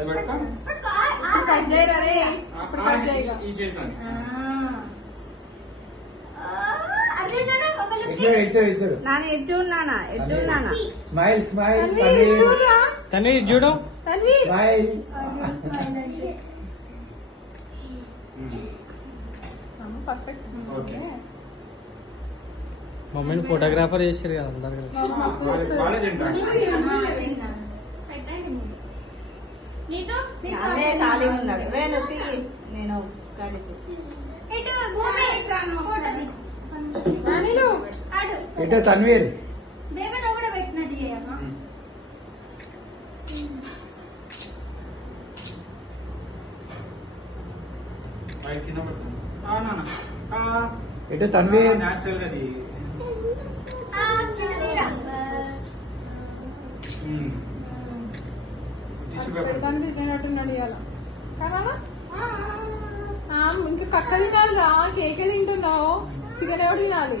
అది పట్టుకో. కట్ చేయరా రే. అప్పుడు కట్ చేయగా ఈ చేతాన్ని. నాన్న ఎటు ఉన్నానా ఎటు ఉన్నానా స్మైల్ స్మైల్ తన్వి చూడు స్మైల్ పర్ఫెక్ట్. ఓకే. మమ్మీని ఫోటోగ్రాఫర్ చేసారు కదా అందరు కలిసి. వాళ్ళే తింటారు. అదే ఖాళీ ఉన్నాడు వేణుకి నేను ఇటు తన్వీర్ బయట కింద పడుతుంది. ఇటు తన్వీర్ న్యాచురల్ గా అది. Tissue paper. తినట్టున్నాడు ఇవాళ ఇంకా కక్క తినాలి రా కేకే తింటున్నావు చికెన్ ఎవడు తినాలి